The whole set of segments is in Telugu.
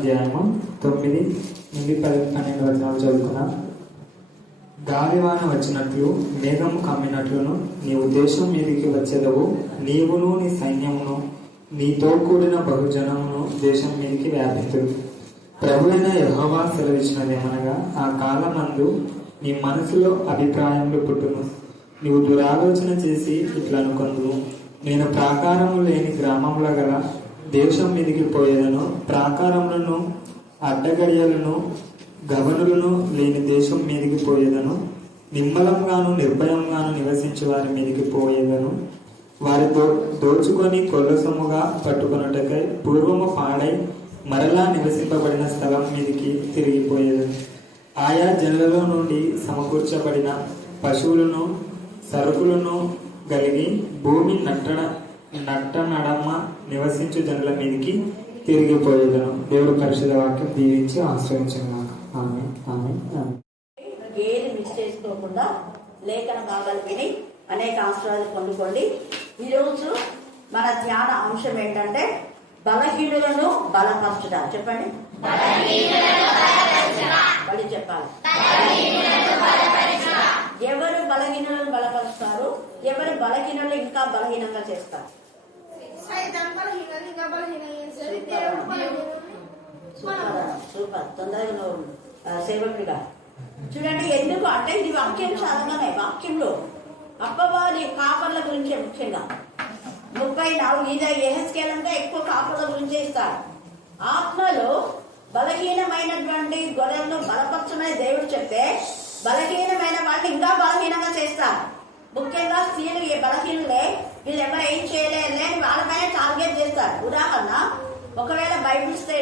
అధ్యాయము 9 నుండి 12 వచనాలు చదువుకున్నా. గాలివాన వచ్చినట్లు మేఘము కమ్మినట్లును నీ ఉద్దేశం మీదికి వచ్చేదవు, నీవును నీ సైన్యమును నీతో కూడిన బహుజనమును దేశం మీదికి వ్యాపింతుడు. ప్రభువైన యెహోవా సెలవిచ్చినదేమనగా, ఆ కాలమందు నీ మనసులో అభిప్రాయములు పుట్టును. నీవు దురాలోచన చేసి ఇట్లా అనుకొందువు, నేను ప్రాకారము లేని గ్రామముల గల దేశం మీదికి పోయేదను, ప్రాకారములను అడ్డగడియలను గవనులను లేని దేశం మీదికి పోయేదను, నిమ్మలంగాను నిర్భయంగాను నివసించే వారి మీదికి పోయేదను. వారి దోచుకొని కొల్లసొమ్ముగా పట్టుకొనుటకై పూర్వము పాడై మరలా నివసింపబడిన స్థలం మీదికి తిరిగిపోయేదను. ఆయా జనులలో నుండి సమకూర్చబడిన పశువులను సరుకులను కలిగి భూమి నడమ నివసించు జనుల మీదకి తిరిగిపోయేదను. దేవుడు పరిశుద్ధ వాక్యం దీవించి ఆశ్రయించను. ఏది మిస్ చేసుకోకుండా లేఖన భాగాలు విని అనేక ఆశ్రయాలు పొందుకోండి. ఈరోజు మన ధ్యాన అంశం ఏంటంటే బలహీనులను బలపరచుట. చెప్పండి, మళ్ళీ చెప్పాలి. ఎవరు బలహీనులను బలపరుస్తారు, ఎవరు బలహీనులు ఇంకా బలహీనంగా చేస్తారు? సూపర్, తొందరగా సేవకుడిగా చూడండి. ఎందుకు అంటే ఇది వాక్యం చదవగానే వాక్యంలో అప్పవారి కాపర్ల గురించి ముఖ్యంగా 34 ఇదే యెహెజ్కేలు అంతా ఎక్కువ కాపర్ల గురించి ఇస్తారు. ఆత్మలో బలహీనమైనటువంటి గొర్రెలను బలపరచమని దేవుడు చెప్తే బలహీనమైన వాళ్ళు ఇంకా బలహీనంగా చేస్తారు. ముఖ్యంగా స్త్రీలు ఏ బలహీనులే, వీళ్ళు ఎవరు ఏం చేయలేని వాళ్ళపైన టార్గెట్ చేస్తారు. ఉదాహరణ, ఒకవేళ బైబిల్ ఇస్తే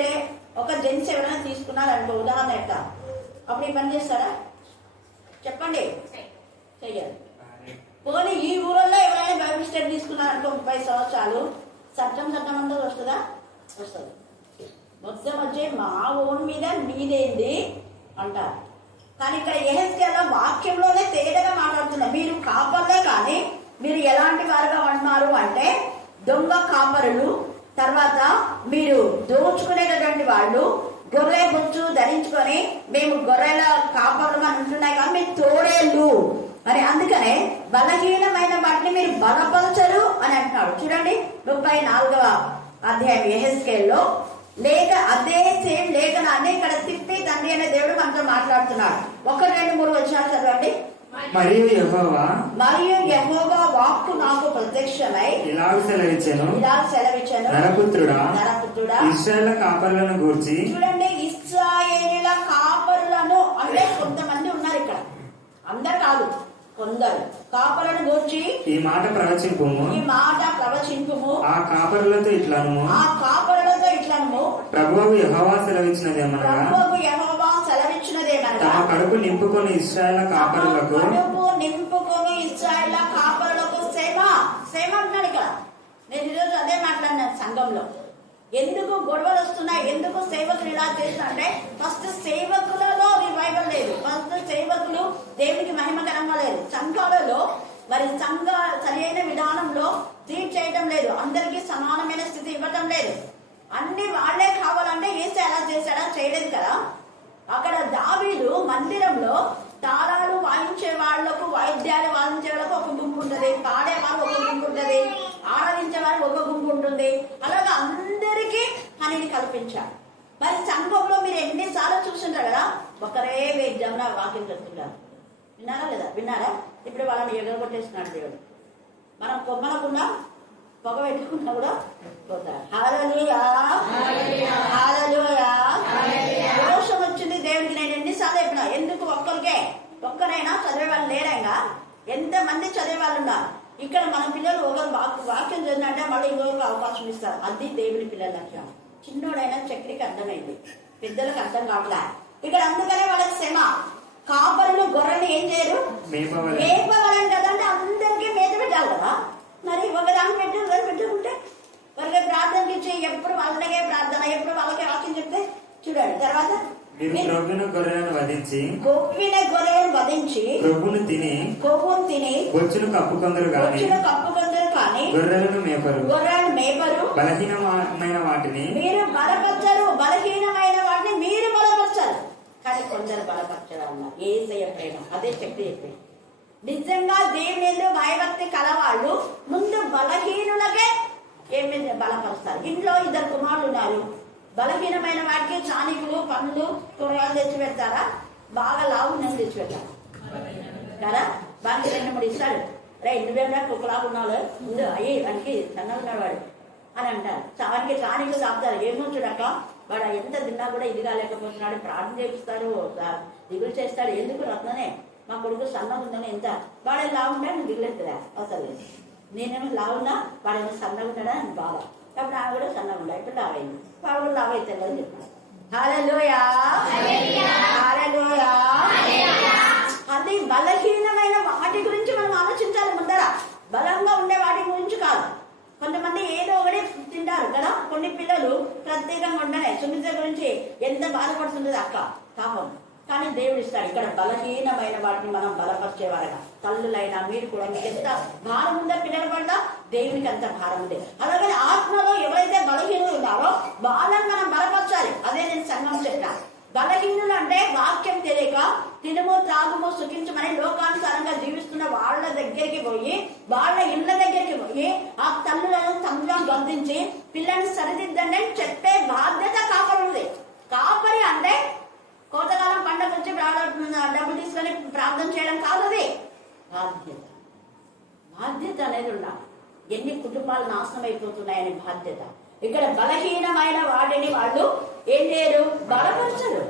ఒక జెంట్స్ ఎవరైనా తీసుకున్నారు అనుకో, ఉదాహరణ ఎట్లా, అప్పుడు ఈ పని చేస్తారా? చెప్పండి, చెయ్యాలి. పోనీ ఈ ఊళ్ళో ఎవరైనా బైబిల్ స్టడీ తీసుకున్నారు అనుకో 30 సంవత్సరాలు, చట్టం అంతా వస్తుందా? వస్తుంది. మొత్తం వచ్చి మా ఓన్ మీద మీదేంది అంటారు. కానీ ఇక్కడ యెహెజ్కేలు వాక్యంలోనే తేటగా మాట్లాడుతున్నారు. మీరు కాపర్లే, కానీ మీరు ఎలాంటి వారుగా ఉన్నారు అంటే దొంగ కాపరులు, తర్వాత మీరు దోచుకునేటటువంటి వాళ్ళు, గొర్రె బొచ్చు ధరించుకొని మేము గొర్రెల కాపర్లు అని ఉంటున్నాయి కానీ మీరు తోడేళ్ళు మరి. అందుకనే బలహీనమైన వాటిని మీరు బలపరచరు అని అంటున్నాడు. చూడండి 34వ అధ్యాయం యెహెజ్కేలులో లేక అదే సేమ్ లేఖనాన్ని ఇక్కడ తిప్పి తండ్రి అనే దేవుడు మనతో మాట్లాడుతున్నాడు. 1, 2, 3 వచనాలు చదవండి. మరియు యెహోవా వాక్కు నాకు ప్రత్యక్షమై ఇలాగ సెలవిచ్చెను, నరపుత్రుడా, ఇశ్రాయేలు కాపరులను గూర్చి. చూడండి, ఇశ్రాయేలుల కాపరులను అంటే కొంతమంది ఉన్నారు ఇక్కడ, అందరు కాదు, కొందరు కాపరులను గూర్చి ఈ మాట ప్రవచింపుము, ఆ కాపరులతో ఇట్లను ప్రభువు యెహోవా సెలవిచ్చినదేమనగా, తమ కడుపు నింపుకొని ఇశ్రాయేలు కాపరులకు సేమ అంటున్నాడు ఇక్కడ. నేను ఈరోజు అదే మాట్లాడినాను సంఘంలో. ఎందుకు గొడవలు వస్తున్నాయి, ఎందుకు సేవకులు ఇలా చేస్తున్నా అంటే ఫస్ట్ సేవకులలో రివైవల్ లేదు, ఫస్ట్ సేవకులు దేవునికి మహిమకరంగా లేదు, సంఘాలలో మరి సంఘ సరైన విధానంలో ట్రీట్ చేయడం లేదు, అందరికీ సమానమైన స్థితి ఇవ్వటం లేదు. అన్ని వాళ్లే కావాలంటే యేసు ఎలా చేశాడా? చేయలేదు కదా. అక్కడ దావీదు మందిరంలో తాళాలు వాయించే వాళ్లకు, వాయిద్యాలు వాయించే వాళ్ళకు ఒక గుంపు ఉంటుంది, పాడేవారు ఒక గుంపు ఉంటుంది, ఆరాధించే వారు ఒక గుంపు ఉంటుంది. అలాగా అందరికీ పనిని కల్పించాడు. మరి సంఘంలో మీరు ఎన్నిసార్లు చూస్తుంటారు కదా, ఒకరే వేద్యంగా వాక్యం చెప్తున్నారు. విన్నారా లేదా? విన్నారా? ఇప్పుడు వాళ్ళని ఎగరగొట్టేస్తున్నాడు దేవుడు. మనం కొమ్మనకుండా పొగ పెట్టుకున్నా కూడా పోతారు. హల్లెలూయా, హల్లెలూయా. దోషం వచ్చింది దేవుడికి. నేను ఎన్నిసార్లు చెప్పినా, ఎందుకు ఒక్కరైనా చదివే వాళ్ళు లేరంగా, ఎంతమంది చదివే వాళ్ళు ఉన్నారు. ఇక్కడ మన పిల్లలు ఒకరు వాక్యం చదివినంటే మళ్ళీ ఇంకొకరికి అవకాశం ఇస్తారు. అది దేవుని పిల్లల లక్ష్యం. చిన్నోడైనా చక్రికి అర్థమైంది, పెద్దలకు అర్థం కావట్లే ఇక్కడ. అందుకనే వాళ్ళకి శ్రమ. కాపరులు గొర్రెలు ఏం చేయరు? మేపవలని కదంటే అందరికీ మేత పెట్టాలి కదా. మరి ఒకదాన్ని పెట్టుకుంటే వాళ్ళకి ప్రార్థనకి ఇచ్చి ఎప్పుడు వాళ్ళకే ప్రార్థన, ఎప్పుడు వాళ్ళకే వాక్యం చెప్తే చూడండి. తర్వాత కొవ్విన గొర్రెలను వధించి కొవ్వును తిని బొచ్చును కప్పుకొందరు కానీ గొర్రెలను మేపరు, గొర్రెలను మేపరు, బలహీనమైన వాటిని మీరు బలపరచరు, బలహీనమైన వాటిని మీరు బలపరచారు. కానీ కొందరు బలపరచరు అన్నారు. యేసయ్య ప్రేమ అదే శక్తి చెప్పింది. నిజంగా దేవుని యందు భయభక్తి కలవాళ్ళు ముందు బలహీనులకే ఏమి బలపరుస్తారు. ఇంట్లో 2 కుమారులు ఉన్నారు. బలహీనమైన వాటికి చానికులు, పనులు, కూరగాయలు తెచ్చి పెడతారా? బాగా లావు నేను తెచ్చి పెడతాను కదా. వాడికి 2-3 ఇస్తాడు. రే నువ్వేమన్నా కుక్కలాగా ఉన్నావు ముందు అయ్యి వాడికి సన్నగా ఉన్నాడు వాడు అని అంటారు. వాడికి చానికులు తాపుతారు. ఏమో చూడక వాడు ఎంత తిన్నా కూడా ఇది కాలేకపోతున్నాడు, ప్రార్థన చేపిస్తాడు, దిగులు చేస్తాడు. ఎందుకు రత్ననే మా కొడుకు సన్నగా ఉందని ఎంత వాడు లావు ఉంటాడు, నువ్వు దిగులేస్తుందా అవసరం లేదు. నేనేమో లావున్నా వాడేమో సన్నగా ఉన్నాడా అని బాధ. కాబట్టి ఆమె కూడా సన్నగా ఉండాలి. ఇప్పుడు లావైంది, వాడు కూడా లావు అవుతాడు అని చెప్పాడు. హల్లెలూయా, హల్లెలూయా. అది బలహీనమైన వాటి గురించి మనం ఆలోచించాలి ముందర, బలంగా ఉండే వాటి గురించి కాదు. కొంతమంది ఏదో ఒకటి తింటారు కదా. కొన్ని పిల్లలు ప్రత్యేకంగా ఉండనే సుమిత గురించి ఎంత బాధపడుతుంది అక్క పాపం. కానీ దేవుడు ఇస్తాడు. ఇక్కడ బలహీనమైన వాటిని మనం బలపరిచేవారగా. తల్లులైనా మీరు కూడా మీకు ఎంత భారం ఉందో పిల్లల పడ్డ దేవునికి అంత భారం ఉంది. అలాగే ఆత్మలో ఎవరైతే బలహీనులు ఉన్నారో వాళ్ళని మనం బలపరచాలి. అదే నేను సంఘం చెప్పిన. బలహీనులు అంటే వాక్యం తెలియక తినుము త్రాగుము సుఖించమని లోకానుసారంగా జీవిస్తున్న వాళ్ళ దగ్గరికి పోయి, వాళ్ళ ఇళ్ళ దగ్గరికి పోయి ఆ తల్లులను తమ్ములను గర్దించి పిల్లల్ని సరిదిద్దండి అని చెప్పే బాధ్యత కాపరి ఉంది. కాపరి అంటే కోతకాలం పండగ వచ్చి డబ్బులు తీసుకొని ప్రార్థన చేయడం కాదు. అది బాధ్యత. బాధ్యత అనేది ఉండాలి. ఎన్ని కుటుంబాలు నాశనం అయిపోతున్నాయని బాధ్యత. ఇక్కడ బలహీనమైన వాటిని వాళ్ళు ఏం చేయరు, బలపరచరు.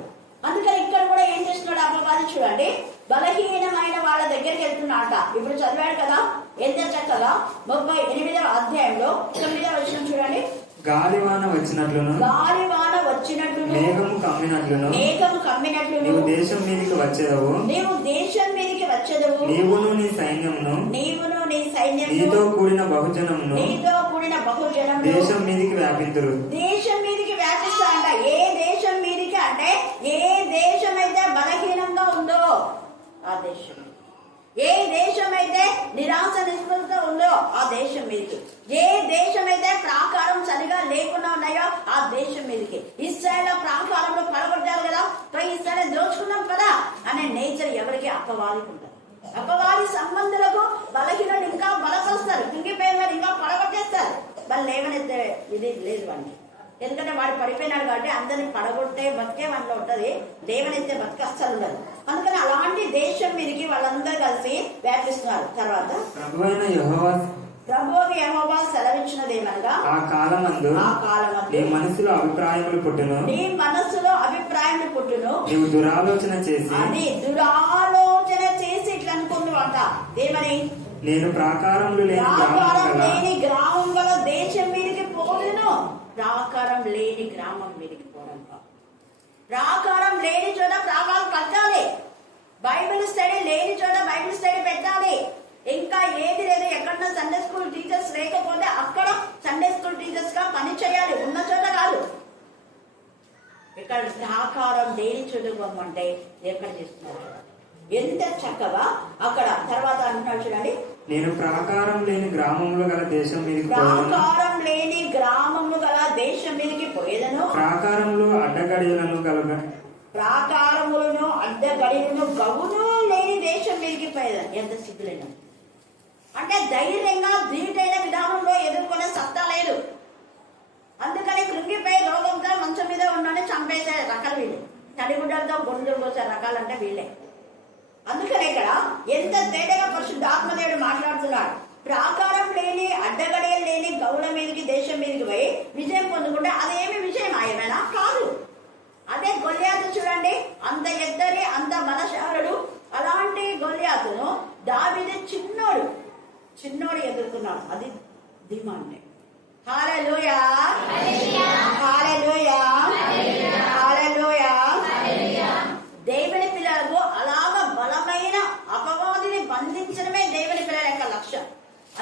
అందుకని ఇక్కడ కూడా ఏం చేస్తున్నాడు అపవాది చూడండి. బలహీనమైన వాళ్ళ దగ్గరికి వెళ్తున్నాడట. ఇప్పుడు చదివాడు కదా ఎంత చక్కగా 38వ అధ్యాయంలో 9వ వచనం చూడండి. గాలివాన వచ్చినట్లును, గాలివాన వచ్చినట్లును, మేఘము కమ్మినట్లును, మేఘము కమ్మినట్లును, నీవు దేశం మీదకి వచ్చేదవు, నీవు దేశం మీదకి వచ్చేదవు, నీవును నీ సైన్యమును, నీవును నీ సైన్యము, నీతో కూడిన బహుజనమును, నీతో కూడిన బహుజనము దేశం మీదకి వ్యాపింతురు. దేశం మీదకి వ్యాపిస్తా అంట. ఏ దేశం మీదకి అంటే ఏ దేశం అయితే బలహీనంగా ఉందో ఆ దేశం, ఏ దేశం అయితే నిరాశ నిస్పృహతో ఉందో ఆ దేశం మీదకి, ఏ దేశం అయితే ప్రాకారం సరిగా లేకుండా ఉన్నాయో ఆ దేశం మీదకి. ఇశ్రాయేలు ప్రాకారంలో పడగొట్టారు కదా, పోయి ఇశ్రాయేలు దోచుకున్నాం కదా అనే నేచర్ ఎవరికి అపవాదికి ఉంటుంది. అపవాది సంబంధులకు బలహీనులు ఇంకా బలపరుస్తారు, కుంగిపోయిన ఇంకా పడగొట్టేస్తారు. వాళ్ళు లేవనెత్తే ఇది లేదు వాడికి. ఎందుకంటే వాడు పడిపోయినాడు కాబట్టి అందరిని పడగొట్టే బతికే వాటిలో ఉంటది, లేవనెత్తే బతికి అస్సలు ఉండదు. అందుకని అలాంటి దేశం మీదకి వాళ్ళందరూ కలిసి వ్యాపిస్తున్నారు. తర్వాత ప్రభువు యెహోవా సెలవిచ్చినదేమనగా, ఆ కాలమందు నీ మనసులో అభిప్రాయములు పుట్టును, నీ మనస్సులో అభిప్రాయములు పుట్టును, నీవు దురాలోచన చేసి, అది దురాలోచన చేసి ఇట్లా అనుకుంటున్నాట. ఏమని? నేను ప్రాకారములు లేని గ్రామం గల దేశం మీదకి పోదును. ప్రాకారం లేని గ్రామం మీదకి పోవడం కాదు. ప్రాకారం లేని చోట ప్రాకారం కట్టాలి. బైబిల్ స్టడీ లేని చోట బైబిల్ స్టడీ పెట్టాలి. ఇంకా ఏది లేదు, ఎక్కడన్నా సండే స్కూల్ టీచర్స్ లేకపోతే అక్కడ సండే స్కూల్ టీచర్స్ గా పని చేయాలి, ఉన్న చోట కాదు. ఇక్కడ ప్రాకారం లేని చోట పోమంటే ఎక్కడ చేస్తున్నారు ఎంత చక్కగా. అక్కడ తర్వాత అంటున్నాడు చూడండి, నేను ప్రాకారం లేని గ్రామంలో గల దేశం మీదకి, ప్రాకారం లేని గ్రామము గల దేశం మీదకి పోయేదను, ప్రాకారములు అడ్డగడియలను కలుగ, ప్రాకారములను అడ్డగడియలను గవును లేని దేశం మీదకి పోయేదని. ఎంత సిగ్గులేన అంటే ధైర్యంగా ధీటైన విధానంలో ఎదుర్కొనే సత్తా లేదు. అందుకని కృంగిపోయి రోగంతో మంచం మీద ఉండని చంపేసే రకాలు వీళ్ళే. తడిగుడ్డలతో గొంతులు పోసే రకాలంటే వీళ్ళే. అందుకని ఇక్కడ ఎంత తేటగా పరిశుద్ధ ఆత్మదేవుడు మాట్లాడుతున్నాడు. ప్రాకారం లేని అడ్డగడియలు లేని గౌల మీదకి దేశం మీదకి పోయి విజయం పొందుకుంటే అదేమి విజయం ఏమైనా కాదు. అదే గొల్యాతు చూడండి, అంత ఎద్దరి అంత బలశాలుడు. అలాంటి గొల్యాతును దావీదు చిన్నోడు ఎదుర్కొన్నాడు. అది ధీమాంటే. హల్లెలూయా, హల్లెలూయా, హల్లెలూయా. దేవుని పిల్లలకు అలాగ బలమైన అపవాదిని బంధించడమే దేవుని పిల్లల యొక్క లక్ష్యం.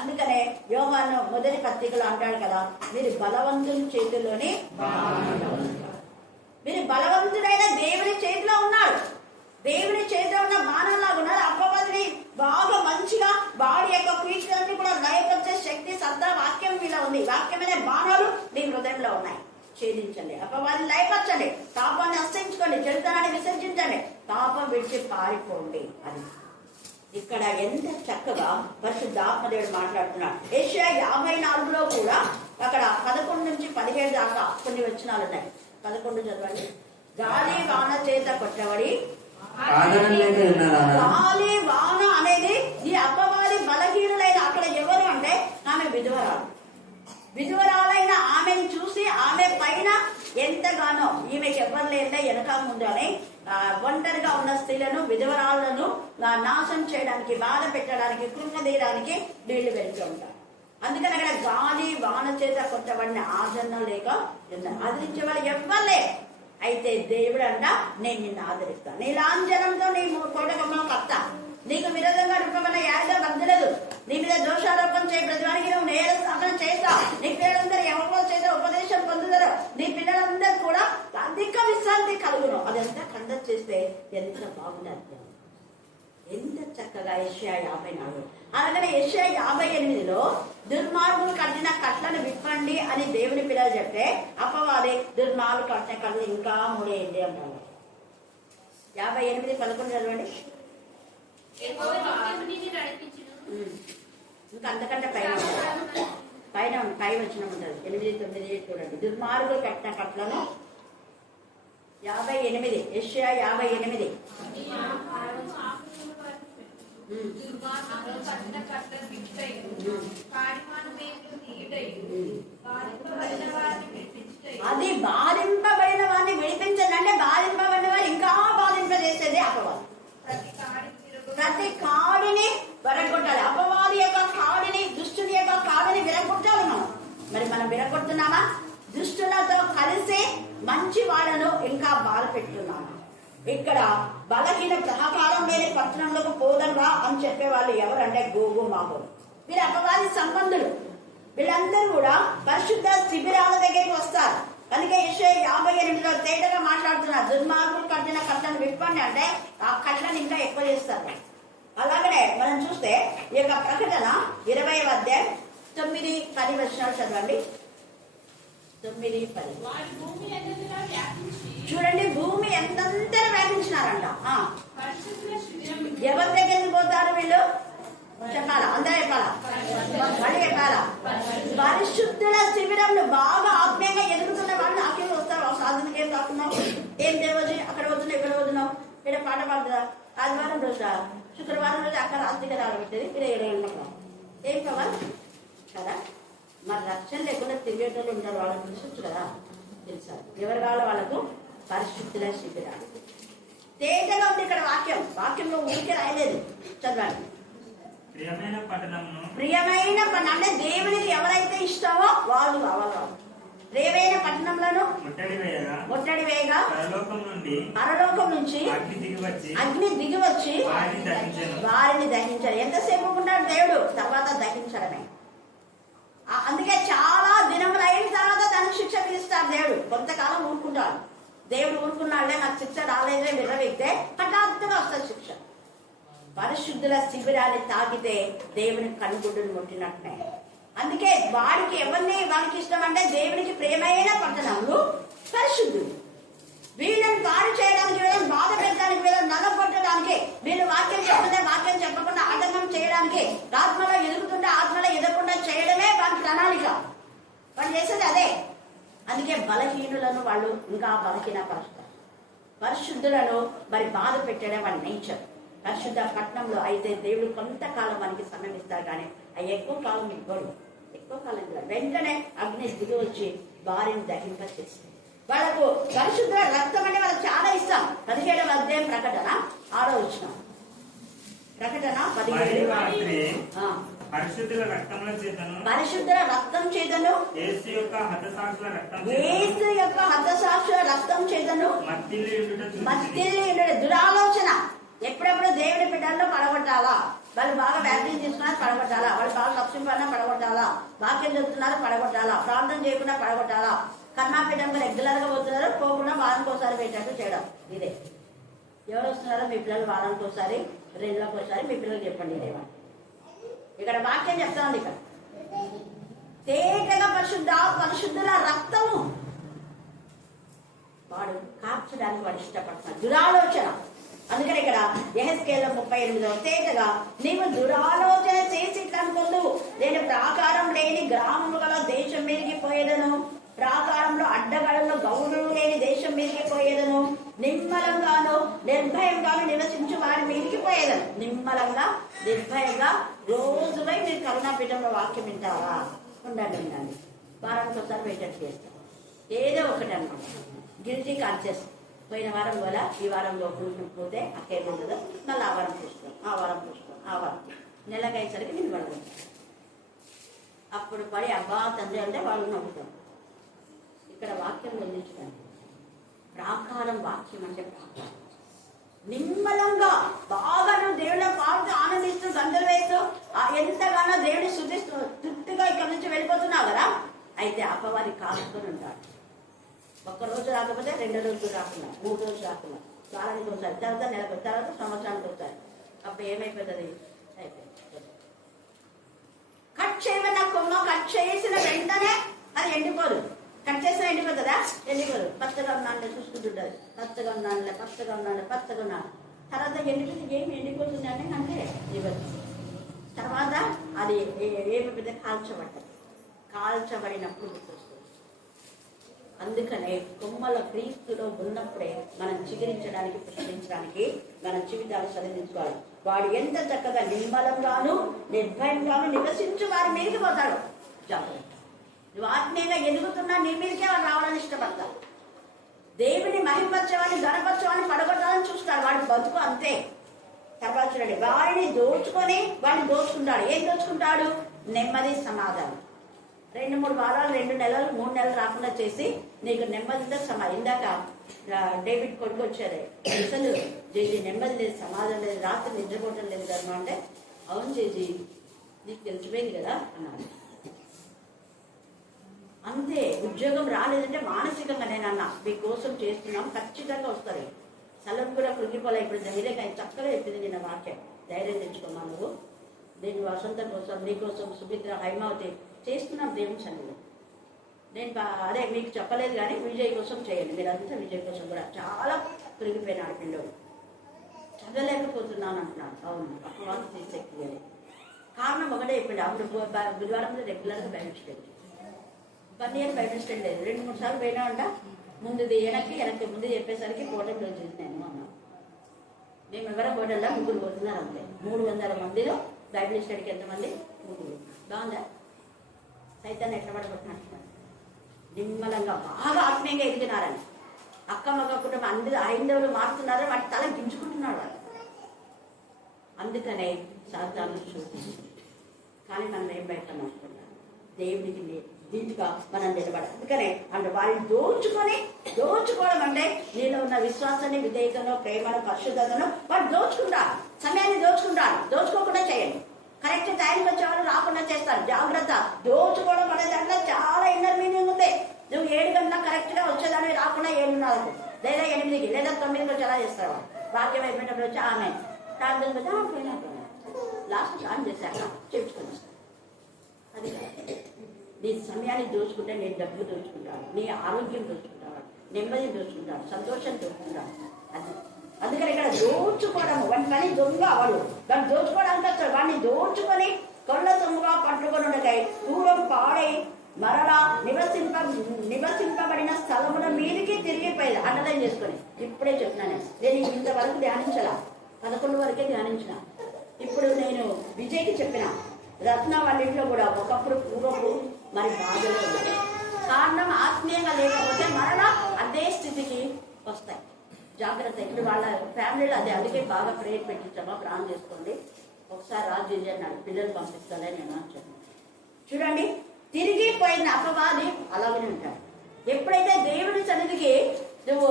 అందుకనే యోహాను మొదటి పత్రికలో అంటాడు కదా, మీరు బలవంతుని చేతిలోని, మీరు బలవంతుడైన దేవుని చేతిలో ఉన్నాడు. దేవుని చేతిలో ఉన్న బాణంలాగా ఉన్నారు. అపవాదిని బాగా మంచిగా వాడి యొక్క పీఠాన్ని కూడా లయపరిచే శక్తి సత్తా ఉంది. వాక్యమనే బాణాలు మీ హృదయంలో ఉన్నాయి. ఛేదించండి, అపవాదిని లయపరచండి, పాపాన్ని అసహించుకోండి, చెడుతనాన్ని విసర్జించండి, పాపం విడిచి పారిపోండి అని ఇక్కడ ఎంత చక్కగా పరిశుద్ధాత్మదేవుడు మాట్లాడుతున్నాడు. యెషయా 54లో కూడా అక్కడ 11 నుంచి 17 దాకా కొన్ని వచనాలు ఉన్నాయి. 11 చదవండి. గాలి వాన చేత కొట్టబడి, గాలి వాన అనేది ఈ అపవాది బలహీనులైన, అక్కడ ఎవరు అంటే ఆమె విధవరాలైన ఆమెను చూసి ఆమె పైన ఎంతగానో ఈమెకి ఎవరు లేదా వెనక ముందు అని ఒంటరిగా ఉన్న స్త్రీలను, విధవరాలను నాశనం చేయడానికి, బాధ పెట్టడానికి, కృంగదీయడానికి వీళ్ళు వెళ్తూ ఉంటారు. అందుకని అక్కడ గాలి వాన చేత కొట్టబడిన ఆదరణ లేక ఆదరించే వాళ్ళు ఎవ్వరులే. అయితే దేవుడు అంట, నేను నిన్ను ఆదరిస్తాను, నీ లాంఛనంతో నీ కోటకంలో కర్త, నీకు విరోధంగా రూపమైన యాగం వర్ధలేదు, నీ మీద దోషారోపణ చేయ ప్రతివానికి నువ్వు నేర స్థాపన చేస్తావు, నీ పిల్లలందరూ ఎవరో చేత ఉపదేశం పొందుతారు, నీ పిల్లలందరూ కూడా అధిక విశ్రాంతి కలుగును. అదంతా కండక్ట్ చేస్తే ఎంత బాగుంది, ఎంత చక్కగా. యెషయా 54 అలాగనే యెషయా 58లో దుర్మార్గులు కట్టిన కట్లను విప్పండి అని దేవుని పిల్లలు చెప్తే, అపవాది దుర్మార్గులు కట్టిన కట్లు ఇంకా మూడేయండి అంటారు. 58:11 చదవండి. ఇంకా అంతకంటే పై వచ్చిన ఉంటుంది. 8, 9 చూడండి. దుర్మార్గులు కట్టిన కట్లను 58, యెషయా 58. అది బాధింపబడిన వారిని విడిపించండి అంటే, బాధింపబడిన వారు ఇంకా బాధింపజేసేది అపవాది. ప్రతి కాడిని విరగొట్టాలి. అపవాది యొక్క కాడిని, దుష్టుని యొక్క కాడిని విరగొట్టాలి మరి మనం విరగొడుతున్నామా? దుష్టులతో కలిసి మంచి వాళ్ళను ఇంకా బాధ పెట్టున్నాము. ఇక్కడ బలహీన సహకారం లేని పట్టణంలోకి పోదరా అని చెప్పే వాళ్ళు ఎవరంటే గోగు మాగోలు. వీరు అపవాది సంబంధులు. వీళ్ళందరూ కూడా పరిశుద్ధ శిబిరాల దగ్గరికి వస్తారు. కనుక యెషయా 58లో తేటగా మాట్లాడుతున్నారు. దుర్మార్గులు కట్టిన కట్లను విప్పండి అంటే ఆ కట్లను ఇంకా ఎక్కువ చేస్తారు. అలాగనే మనం చూస్తే ఈ యొక్క ప్రకటన 20వ అధ్యాయం 9, 10 వచనాలు చదవండి. 9, 10 చూడండి. భూమి ఎంతంతా వ్యాపించినారంట. ఎవరి దగ్గరికి పోతారు వీళ్ళు? చెప్పాలా? అందరూ చెప్పాలా? మళ్ళీ చెప్పాలా? పరిశుద్ధుల శిబిరంలో బాగా ఆత్మీయంగా ఎదుగుతున్న వాళ్ళు నాకేం వస్తారు. సాధనకి ఏం కాకుండా ఏం తెలియదు. అక్కడ వద్దున్నావు, ఇక్కడ వద్దున్నావు, ఇక్కడ పాట పాడుతుందా, ఆదివారం రోజు, శుక్రవారం రోజు అక్కడ ఆస్తిగా రాబట్టేది, ఇక్కడ 7 గంటలకు ఏం కావాలి కదా. మరి రక్షణ లేకుండా తిరిగేటోళ్ళు ఉంటారు, వాళ్ళని తెలుసు కదా, తెలుసా? ఎవరు కావాలో వాళ్ళకు పరిశుద్ధుల శిబిరాలు. తేటగా ఉంది ఇక్కడ వాక్యం. వాక్యంలో ఊరికే రాయలేదు, చదవండి. ప్రియమైన పట్టణం అంటే దేవునికి ఎవరైతే ఇష్టమో వాళ్ళు కావాలి. ప్రియమైన పట్టణంలోను ముట్టడి వేయగా పరలోకం నుంచి అగ్ని దిగి వచ్చి వారిని దహించారు. ఎంతసేపు ఉంటాడు దేవుడు? తర్వాత దహించడమే. అందుకే చాలా దినములు అయిన తర్వాత దానికి శిక్ష విధిస్తాడు దేవుడు. కొంతకాలం ఊరుకుంటాడు. దేవుడు ఊరుకున్నాడే, నాకు శిక్ష రాలేదే విర్రవెక్తే హఠాత్తుగా వస్తుంది శిక్ష. పరిశుద్ధుల శిబిరాన్ని తాకితే దేవుని కనుగుడ్డును ముట్టినట్టే. అందుకే వాడికి వాడికి ఇష్టం అంటే దేవునికి ప్రియమైన పట్టణములు పరిశుద్ధులు. వీళ్ళని పాడు చేయడానికి, వీళ్ళని బాధ పెట్టడానికి, వీళ్ళని నలగొట్టడానికి, వీళ్ళు వాక్యం చెప్తుంటే వాక్యం చెప్పకుండా ఆటంకం చేయడానికి, ఆత్మలో ఎదుగుతుంటే ఆత్మలో ఎదగకుండా చేయడమే వాడి ప్రణాళిక. వాళ్ళు చేసేది అదే. అందుకే బలహీనులను వాళ్ళు ఇంకా బలహీనపరుస్తారు. పరిశుద్ధులను మరి బాధ పెట్టడం వాళ్ళ నేచర్. పరిశుద్ధ పట్టణంలో అయితే దేవుడు కొంతకాలం మనకి సమయం ఇస్తారు, కానీ అవి ఎక్కువ కాలం ఇవ్వడు. ఎక్కువ కాలం ఇవ్వడు. వెంటనే అగ్ని దిగి వచ్చి వారిని దహింప చేస్తుంది. వాళ్ళకు పరిశుద్ధ రక్తం అంటే వాళ్ళకి చాలా ఇష్టం. 17వ అధ్యాయం ప్రకటన 6వ వచనం. ప్రకటన 17. పరిశుద్ధుల రక్తం చేతను యేసు యొక్క హతసాక్షుల రక్తం చేతను మత్తిల్లి దురాలోచన. ఎప్పుడెప్పుడు దేవుని బిడ్డల్లో పడగొట్టాలా, వాళ్ళు బాగా వ్యాప్తిని తీసుకున్నారు పడగొట్టాలా, వాళ్ళు బాగా లక్ష్మీపడినా పడగొట్టాలా, వాక్యం చెప్తున్నారు పడగొట్టాలా, ప్రార్థన చేయకుండా పడగొట్టాలా, కర్ణాపీఠంగా రెగ్యులర్ గా పోతున్నారు, పోకుండా వారానికి ఒకసారి పెట్టేట్టు చేయడం. ఇదే ఎవరు వస్తున్నారో మీ పిల్లలు వారానికి ఒకసారి, 2 నెలలకు ఒకసారి మీ పిల్లలు చెప్పండి. ఇదేమో ఇక్కడ వాక్యం చెప్తా ఉంది. ఇక్కడ తేటగా పరిశుద్ధుల రక్తము వాడు కార్చడానికి వాడు ఇష్టపడుతున్నాడు. దురాలోచన. అందుకని ఇక్కడ యెహెజ్కేలు 38 తేటగా నీవు దురాలోచన చేసి ఇట్లా అనుకోదు, నేను ప్రాకారం లేని గ్రామము గల దేశం మీదకి పోయేదను, ప్రాకారంలో అడ్డగడలో గౌరులు లేని దేశం మీదకి పోయేదను, నిమ్మలంగాను నిర్భయంగాను నివసించు వారి మీదకి పోయేదను. నిమ్మలంగా నిర్భయంగా రోజుపై మీరు కరుణాపీఠంలో వాక్యం వింటారా? ఉండండి. వారానికి ఒకసారి వెయిటెడ్ చేస్తాం, ఏదో ఒకటి అనమాట. Guilty conscious. పోయిన వారం కూడా ఈ వారం పోతే అక్కేది ఉండదు, మళ్ళీ ఆ వారం చూస్తాం, ఆ వారం నెలకి అయ్యేసరికి నేను పడదు. అప్పుడు పడి అబ్బా తండ్రి అంటే వాళ్ళు నవ్వుతాం. ఇక్కడ వాక్యం అందించడానికి ప్రాకారం. వాక్యం అంటే ప్రాకారం. నిమ్మలంగా బాగా నువ్వు దేవుళ్ళ పాడుతూ ఆనందిస్తూ గంటలు వేస్తూ ఎంతగానో దేవుడిని శుద్ధిస్తూ తృప్తిగా ఇక్కడ నుంచి వెళ్ళిపోతున్నావు కదా, అయితే అపవాది కాసుకొని ఉంటాడు. ఒక్కరోజు రాకపోతే 2 రోజులు రాకుండా, 3 రోజులు రాకుండా, వారానికి ఒకసారి, తర్వాత నెలకు, తర్వాత సంవత్సరానికి ఒకసారి. అప్పుడు ఏమైపోతుంది? అయిపోయింది. కట్ చేయమన్న కొమ్మ కట్ చేసిన వెంటనే అది ఎండిపోదు. కట్ చేసిన ఎండిపోతుందా? ఎండిపోదు. పచ్చగా ఉన్నాను చూసుకుంటుంటుంది. పచ్చగా ఉన్నాను. తర్వాత ఎండిపోతుంది. ఏమి ఎండిపోతుంది అని అంటే ఇవ్వదు. తర్వాత అది ఏమైపోతే కాల్చబడినప్పుడు గుర్తొస్తుంది. అందుకనే కొమ్మల క్రీస్తులో ఉన్నప్పుడే మనం చిగురించడానికి, పుష్పించడానికి మన జీవితాలు సరిదించుకోవాలి. వాడు ఎంత చక్కగా నిమ్మలంగాను నిర్భయంగాను నివసించు వారి మీదకి పోతాడు. జాగ్రత్త. నువ్వు ఆత్మీయంగా ఎదుగుతున్నా నీ మీదకే వాడు రావాలని ఇష్టపడతాడు. దేవుని మహిమపరచవాన్ని, ఘనపరచవాన్ని పడగొట్టాలని చూస్తాడు. వాడి బతుకు అంతే. తర్వాత చూడండి, వారిని దోచుకొని వాడిని దోచుకుంటాడు. ఏం దోచుకుంటాడు? నెమ్మది, సమాధానం. 2-3 వారాలు, 2 నెలలు, 3 నెలలు రాకుండా చేసి నీకు నెమ్మదితో ఇందాక డేవిడ్ కొడుకు వచ్చారే, అసలు జేజీ నెమ్మది లేదు, సమాధానం లేదు, రాత్రి నిద్రపోవటం లేదు కదా అంటే, అవును జేజీ నీకు తెలిసిపోయింది కదా అన్నాడు. అంతే. ఉద్యోగం రాలేదంటే మానసికంగా నేనన్నా మీకోసం చేస్తున్నాం, ఖచ్చితంగా వస్తుంది. స్థలం కూడా కృంగిపోలే. ఇప్పుడు ధైర్యంగా చక్కగా చెప్పింది నిన్న వాక్యం. ధైర్యం తెచ్చుకున్నాను నువ్వు, నేను వసంత కోసం, నీకోసం, సుమిత్ర, హైమావతి చేస్తున్నాం దేవుని సన్నిధిలో. నేను అదే మీకు చెప్పలేదు కానీ విజయ్ కోసం చేయండి. మీరంతా విజయ్ కోసం కూడా. చాలా పెరిగిపోయినాడు పిల్లలు, చదవలేకపోతున్నాను అంటున్నాడు. అవును, అపవాదం తీసేయాలి. కారణం ఒకటే అయిపోయింది. అప్పుడు బుధవారంలో రెగ్యులర్గా Bible study, 1 year Bible study లేదు. 2-3 సార్లు పోయినా అంట. ముందుది వెనక్కి ముందు చెప్పేసరికి పోవడం రోజు నేను అన్నాను. మేము ఎవరో హోటల్లో 3 పోతున్నారు అంతే. 300 మందిలో బైబిల్ స్టడీకి ఎంతమంది? 3. బాగుందా? సైతాన్ని ఎట్లా పడగొట్టినట్టున్నారు. నిమ్మలంగా బాగా ఆత్మీయంగా ఎదిగినారని అక్కమక్క కుటుంబం అందరూ హైందవులు మారుతున్నారు. వాటి తల గించుకుంటున్నాడు వాళ్ళు. అందుకనే సాతాను చూస్తుంది. కానీ మనం ఏం భయపడినట్టున్నాం? దేవుడికి దీంట్గా మనం నిలబడాలి. అందుకనే అంటే వారిని దోచుకోవడం అంటే నీలో ఉన్న విశ్వాసాన్ని, విధేయతను, ప్రేమను, పరిశుద్ధతను వాడు దోచుకుంటాడు. సమయాన్ని దోచుకోకుండా చేయండి. కరెక్ట్ టైంకి వచ్చేవాళ్ళు రాకుండా చేస్తారు. జాగ్రత్త. దోచుకోవడం అనే దాంట్లో చాలా ఇన్నర్ మీనింగ్ ఉంది. నువ్వు 7 గంటలకు కరెక్ట్గా వచ్చేదాన్ని రాకుండా 7:30 లేదా 8కి లేదా 9కి వచ్చి ఎలా చేస్తావు? వాక్యం అయిపోయినప్పుడు వచ్చి ఆమె ప్రార్థన పోయినా లాస్ట్ ఆన్ చేశాక చేర్చుకొని అది నీ సమయాన్ని దోచుకుంటే నీ డబ్బు దోచుకుంటాడు, నీ ఆరోగ్యం దోచుకుంటాడు, నెమ్మది దోచుకుంటాడు, సంతోషం దోచుకుంటాడు. అది అందుకని ఇక్కడ దోచుకోవడము వాడి పని దొంగ. వాడు దాన్ని దోచుకోవడానికి వస్తాడు. వాడిని దోచుకొని కొల్ల సొమ్ముగా పట్టుకొని ఉండకాయ పూర్వం పాడై మరలా నివసింపబడిన స్థలముల మీదకి తిరిగిపోయేది. అండర్లైన్ చేసుకొని ఇప్పుడే చెప్తున్నాను. నేను ఇంతవరకు ధ్యానించాల, 11 వరకే ధ్యానించిన. ఇప్పుడు నేను విజయ్కి చెప్పిన రత్న వాళ్ళ ఇంట్లో కూడా ఒకప్పుడు పూర్వపు మరి బాధలు ఉన్నాయి. కారణం ఆత్మీయంగా లేకపోతే మరలా అదే స్థితికి వస్తాయి. జాగ్రత్త. ఇప్పుడు వాళ్ళ ఫ్యామిలీలో అదే. అందుకే బాగా ప్రేయర్ పెట్టించామా, ప్రాణం చేసుకోండి. ఒకసారి రాజు అన్నాడు, పిల్లలు పంపిస్తానే నేను చెప్పాను. చూడండి, తిరిగిపోయిన అపవాది అలాగనే ఉంటాడు. ఎప్పుడైతే దేవుడి సన్నిధికి నువ్వు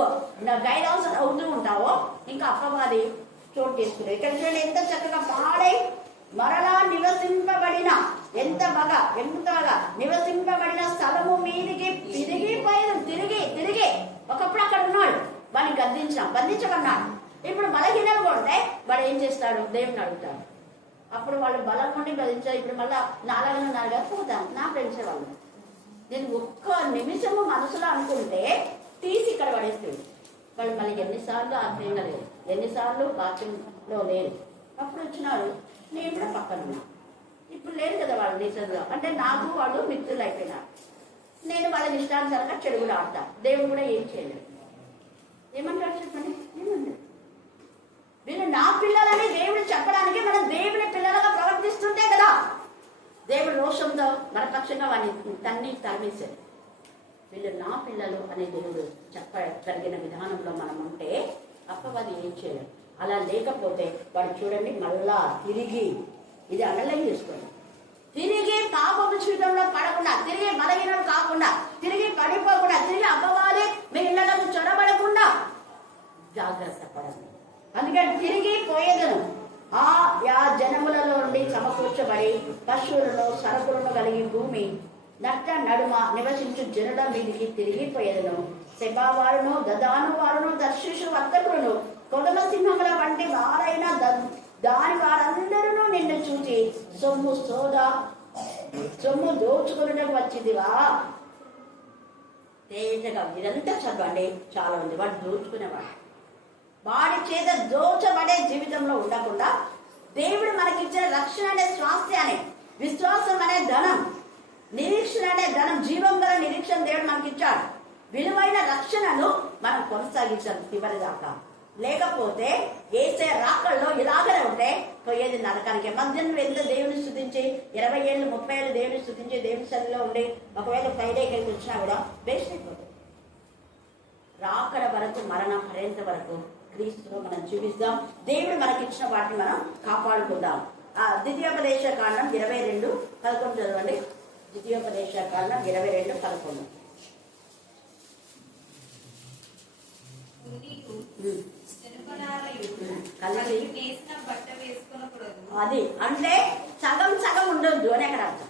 గైడ్ హౌస్ అవుతూ ఉంటావో ఇంకా అపవాది చోటు చేసుకునే. ఇక్కడ చూడండి, ఎంత చక్కగా పాడై మరలా నివసింపబడిన ఎంత బాగా నివసింపబడిన స్థలము మీదికి తిరిగి ఒకప్పుడు అక్కడ ఉన్నాడు. వాడిని బంధించమన్నాడు. ఇప్పుడు బలహీనలు కొడితే వాడు ఏం చేస్తాడు? దేవుని అడుగుతాడు. అప్పుడు వాళ్ళు బలం నుండి బంధించారు. ఇప్పుడు మళ్ళీ నాలుగు కదా పోతాను. నా ఫ్రెండ్సే వాళ్ళు నేను ఒక్క నిమిషము మనసులో అనుకుంటే తీసి ఇక్కడ పడేస్తుంది. వాళ్ళు మళ్ళీ ఎన్నిసార్లు ఆత్మీయంగా లేదు, ఎన్నిసార్లు వాక్యంలో లేదు. అప్పుడు వచ్చినారు, నేను కూడా పక్కన ఉన్నా. ఇప్పుడు లేదు కదా వాళ్ళు నిజంగా. అంటే నాకు వాళ్ళు మిత్రులు అయిపోయినారు. నేను వాళ్ళ ఇష్టానుసారంగా చెడు కూడా ఆడతా. దేవుడు కూడా ఏం చేయలేదు. ఏమంటారు చెప్పండి? ఏమంటారు? వీళ్ళు నా పిల్లలని దేవుడు చెప్పడానికి మనం దేవుని పిల్లలుగా ప్రవర్తిస్తుంటే కదా దేవుడు రోషంతో మన పక్షంగా వాడిని తరిమేశాడు. వీళ్ళు నా పిల్లలు అనే దేవుడు చెప్పగలిగిన విధానంలో మనం ఉంటే అప్పవాది ఏం చేయలేదు. అలా లేకపోతే వాడు చూడండి మళ్ళా తిరిగి, ఇది అండర్లైన్ చేసుకోండి, తిరిగి పాపపు జీవితంలో పడకుండా, తిరిగి బలహీనం కాకుండా, తిరిగి పడిపోకుండా, తిరిగి అప్పవాది మీ ఇళ్లకు చొరబడకుండా జాగ్రత్త పడండి. అందుకని తిరిగి పోయేదను ఆ జనములలో నుండి సమకూర్చబడి పశువులను సరకులను కలిగి భూమి నట్ట నడుమ నివసించు జనుల మీదికి తిరిగిపోయేదను. సెబావారును దదాను వారును దర్శిషు వర్తకులను కొదమ సింహముల వంటి వారైన దాని వారందరూ నిన్ను చూసి సొమ్ము దోచుకున్నకు వచ్చిందివా. తేజగా ఇదంతా చదవండి. చాలా ఉంది. వాడు దోచుకునేవాడు. వాడి చేత దోచబడే జీవితంలో ఉండకుండా దేవుడు మనకిచ్చిన రక్షణ అనే స్వాస్థ్యాన్ని, విశ్వాసం అనే ధనం, నిరీక్షణ అనే ధనం, జీవం గల నిరీక్షణ దేవుడు మనకిచ్చాడు. విలువైన రక్షణను మనం కొనసాగించాలి చివరి దాకా. లేకపోతే ఏసే రాకల్లో ఇలాగనే ఉంటే పోయేది నరకానికి. మధ్యాహ్నం ఎంత దేవుని స్తుతించి 20 ఏళ్ళు 30 ఏళ్ళు దేవుని స్తుతించి దేవుని సన్నిధిలో ఉండి ఒకవేళ ఫ్రైడే ఇక్కడికి వచ్చినా కూడా వేస్ట్ అయిపోతుంది. రాకడ వరకు, మరణం పర్యంత వరకు క్రీస్తులో మనం జీవిస్తాం. దేవుడు మనకిచ్చిన వాటిని మనం కాపాడుకుందాం. ద్వితీయోపదేశ కాండం 22:11 చదవండి. ద్వితీయోపదేశ కాండం 22:11. అది అంటే సగం సగం ఉండొద్దు అని అక్కడ అర్థం.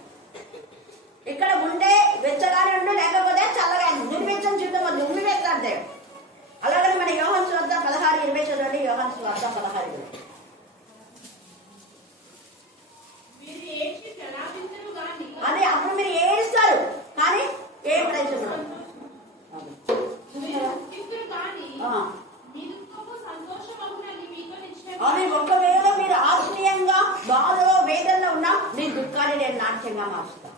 ఇక్కడ ఉంటే వెచ్చగానే ఉండు, లేకపోతే చల్లగా నిర్వెచ్చని జీవితం వద్దు, ఉమ్మివేస్తాడు. అలాగని మన యోహాను సువార్త 16:20 చదవండి. యోహాను సువార్త 16:20. అదే అప్పుడు మీరు ఏడుస్తారు కానీ ఏం ప్రయత్నం. అది ఒకవేళ మీరు ఆత్మీయంగా బాధలో వేదనలో ఉన్నా మీ దుఃఖాన్ని నేను నాట్యంగా మార్చుతాను.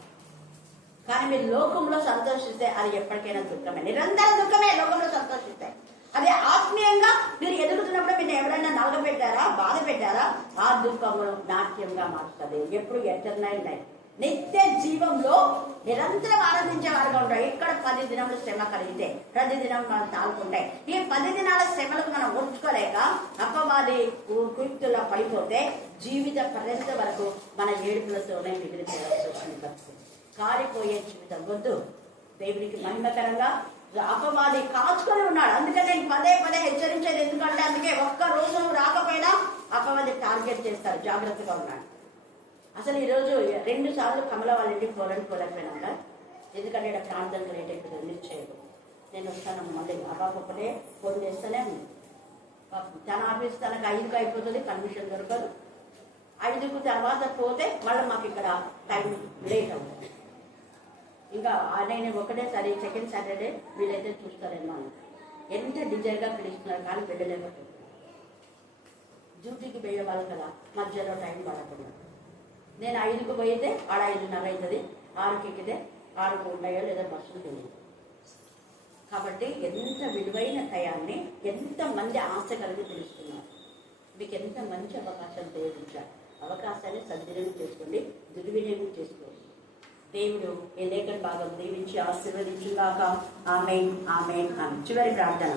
కానీ మీరు లోకంలో సంతోషిస్తే అది ఎప్పటికైనా దుఃఖమే, నిరంతర దుఃఖమే. లోకంలో సంతోషిస్తే అదే ఆత్మీయంగా మీరు ఎదుగుతున్నప్పుడు మీరు ఎవరైనా నలగబెట్టారా, బాధ పెట్టారా, ఆ దుఃఖము నాట్యంగా మారుతుంది. ఎప్పుడు ఎటర్నల్ లైఫ్, నిత్య జీవంలో నిరంతరం ఆనందించే వారుగా ఉంటాయి. ఇక్కడ 10 దినములు శ్రమ కలిగితే ప్రతి దినం మనం తాగుకుంటాయి. ఈ 10 దినాల శ్రమలకు మనం ఓర్చుకోలేక అప్పవాది కుయుక్తుల్లో పడిపోతే జీవిత పర్యంత వరకు మన ఏడుపులతోనే మిగిలి చేయాల్సి వస్తుంది. కాలిపోయే జీవితం వద్దు. దేవుడికి మహిమకరంగా అపవాది కాచుకొని ఉన్నాడు. అందుకని నేను పదే హెచ్చరించేది. ఎందుకంటే అందుకే ఒక్క రోజు నువ్వు రాకపోయినా అపవాది టార్గెట్ చేస్తారు. జాగ్రత్తగా ఉన్నాడు. అసలు ఈరోజు 2 సార్లు కమల వాళ్ళ ఇంటికి పోలేకపోయినాక, ఎందుకంటే ఇక్కడ ప్రాంతం రేట్ ఎక్కుతుంది, మీరు చేయదు. నేను వస్తాను మళ్ళీ అబాపడే ఫోన్ చేస్తూనే ఉంది. తన ఆఫీస్ తనకు 5కి అయిపోతుంది, పర్మిషన్ దొరకదు. 5కు తర్వాత పోతే మళ్ళీ మాకు ఇక్కడ టైం లేట్ అవుతుంది. ఇంకా నేను ఒకటేసారి సెకండ్ సాటర్డే వీళ్ళైతే చూస్తారేమో అని ఎంత డిజైర్గా పిలుస్తున్నారు. కానీ వెళ్ళలేకపోతుంది. డ్యూటీకి పోయే వాళ్ళు కదా, మధ్యలో టైం పడకుండా. నేను 5కు పోయితే ఆడ 5:30 అవుతుంది, 6కి ఎక్కితే 6కు ఉంటాయో లేదా బస్సులు తెలియదు. కాబట్టి ఎంత విలువైన టయాన్ని ఎంతమంది ఆశ కలిగి తెలుస్తున్నారు. మీకు ఎంత మంచి అవకాశం దేవుడిచ్చారు. అవకాశాన్ని సద్వినియోగం చేసుకోండి, దుర్వినియోగం చేసుకోండి. దేవుడు ఈ లేఖన భాగం దీవించి ఆశీర్వదించుగాక. ఆమేన్, ఆమేన్, ఆమేన్. చివరి ప్రార్థన.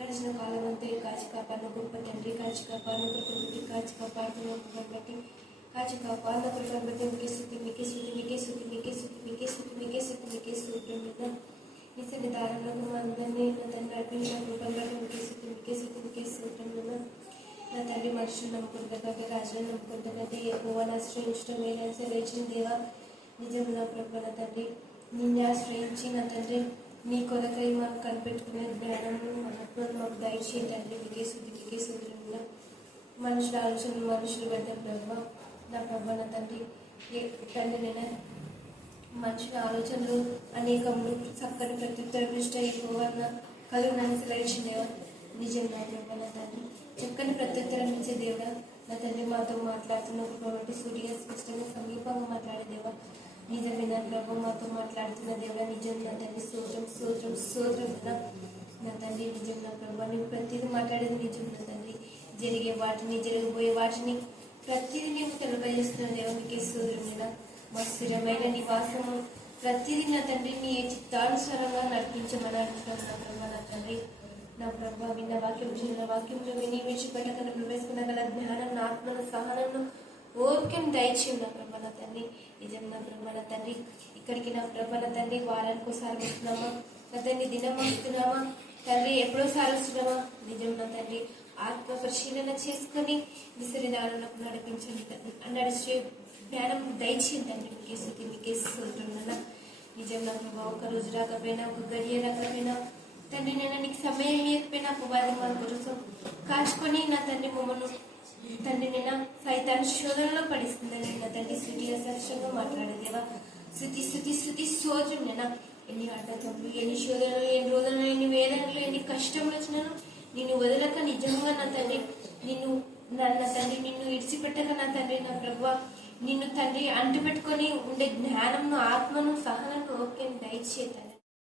గడిచిన కాలం అంతా కాచి కాపాడిన గొప్ప తండ్రి, కాచి కాపాడిన కృపను కాచి కాపాడుతున్న బట్టి కాచి కాపాడిన కృపను బట్టి మీకే స్తుతి, మీకే స్తుతి, మీకే స్తుతి, మీకే స్తుతి, మీకే స్తుతి, మీకే స్తుతి, మీకే స్తుతి. మీ సన్నిధానంలో అందరినీ నా తండ్రి నడిపించిన కృపను బట్టి మీకే స్తుతి, మీకే స్తుతి, మీకే స్తుతి. నా తండ్రి మనుషులు నమ్ముకుంటే రాజులను నమ్ముకుంటే ఎక్కువని ఆశ్రయించడం ఏదైనా సెలవించిన దేవా నిజం నా ప్రభు నా తండ్రి నిన్ను ఆశ్రయించి నా తండ్రి నీ కొరకై మాకు కనిపెట్టుకునే జ్ఞానము ఆత్మను మాకు దయచేయండి తండ్రి మీకే శుద్ధి మనుషుల ఆలోచనలు మనుషులు పెద్ద ప్రభు నా ప్రభు నా తండ్రి తండ్రి నేను మనుషుల ఆలోచనలు అనేకములు చక్కని ప్రత్యుత్తరం ఇష్ట ఎక్కువన్న కలుగునని సెలవించిందేవా నిజం నా ప్రభు నా తండ్రి చక్కని ప్రత్యుత్తరం ఇచ్చే దేవుడా నా తండ్రి మాతో మాట్లాడుతున్నప్పుడు కాబట్టి సూటిగా స్పష్టంగా సమీపంగా మాట్లాడేదేవా నిజమే నా ప్రభు మాతో మాట్లాడుతున్న దేవుడా నిజం నా తండ్రి సోదరం నా తండ్రి నిజం నా ప్రభు నీవు ప్రతిదీ మాట్లాడేది నిజం నా తండ్రి జరిగే వాటిని జరగబోయే వాటిని ప్రతిదీ నీవు తెలియజేస్తున్న దేవునికి సోదరుమైన మా స్థిరమైన నివాసము ప్రతిదీ నా తండ్రి నీ చిత్తానుసారంగా నడిపించమని అంటున్నాను నా ప్రభు నా తండ్రి నా ప్రభు విన్న వాక్యంలో విని విడిచిపెట్టకుండా ప్రవేశకున్న గల జ్ఞానం ఆత్మను సహనను ఓర్క్యం దయచేయం నా ప్రభు నా తండ్రి నిజం నా ప్రభు నా తండ్రి ఇక్కడికి నా ప్రభు నా తండ్రి వారానికి ఒకసారి వస్తున్నామా నా తండ్రి దినం వస్తున్నామా తండ్రి ఎప్పుడోసారి వస్తున్నామా నిజం నా తండ్రి ఆత్మ పరిశీలన చేసుకొని విసరిదారులకు నడిపించండి తండ్రి నడిచే జ్ఞానం దయచేయండి తండ్రి మీకే స్తోత్రం నిజం నా ప్రభు ఒక రోజు రాకపోయినా ఒక గడియ రాకపోయినా తండ్రి నేను నీకు సమయం ఇవ్వకపోయినా అపవాది మన కోసం కాచుకొని నా తండ్రి మమ్మల్ని తండ్రి నేను సైతాన్ని శోధనలో పడిస్తుందని నా తండ్రి శృతిగా సరస్వంగా మాట్లాడేదేవా శృతి సోదరం నేను ఎన్ని అడ్డతలు ఎన్ని శోధనలు ఎన్ని రోజులు ఎన్ని వేదనలు ఎన్ని కష్టములు వచ్చినాను నిన్ను వదలక నిజంగా నా తండ్రి నా తండ్రి నిన్ను విడిచిపెట్టక నా తండ్రి నా ప్రభు నిన్ను తండ్రి అంటు పెట్టుకొని ఉండే జ్ఞానంను ఆత్మను సహనను ఓకే దయచేత